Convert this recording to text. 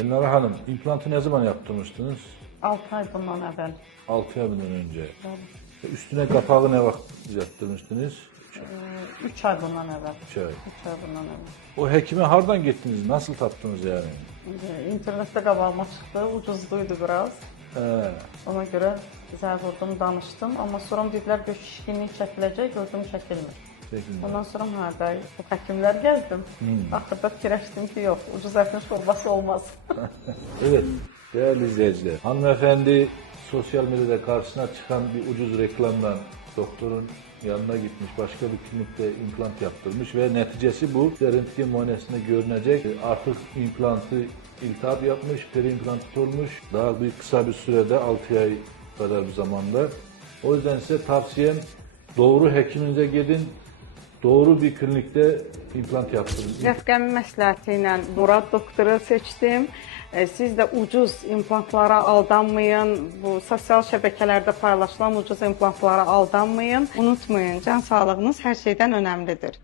Elnara Hanım, implantı ne zaman yaptırmıştınız? 6 ay bundan əvvəl. 6 ay bundan önce. Bəli. Üstüne kapağı ne vakit yaptırmıştınız? 3 ay bundan əvvəl. 3 ay. 3 ay bundan əvvəl. O hekime hardan gittiniz? Nasıl taptınız yani? İnternetdə qabağıma çıxdı, ucuzduydu biraz. Ona görə zəng vurdum, danışdım. Amma sonra dedilər ki, şişkinlik çəkiləcək, gördüm çəkilmir. Peki. Ondan sonra bu həkimlər gəzdim. Axırda fikirləşdim ki, yox, ucuz ətin şorbası olmaz. Evet, değerli izleyiciler. Hanımefendi sosyal medyada karşısına çıkan bir ucuz reklamdan doktorun yanına gitmiş, başka bir klinikte implant yaptırmış ve neticesi bu. Röntgen muayenesinde görünecek. Artık implantı iltihap yapmış, periimplantit olmuş. Daha bir kısa bir sürede 6 ay kadar bir zamanda. O yüzden size tavsiyem doğru hekiminize gidin. Doğru bir klinikte implant yaptırın. Rəfiqəmin məsləhəti ilə Murad doktoru seçdim. Siz də ucuz implantlara aldanmayın. Bu sosial şəbəkələrdə paylaşılan ucuz implantlara aldanmayın. Unutmayın, can sağlığınız hər şeydən önəmlidir.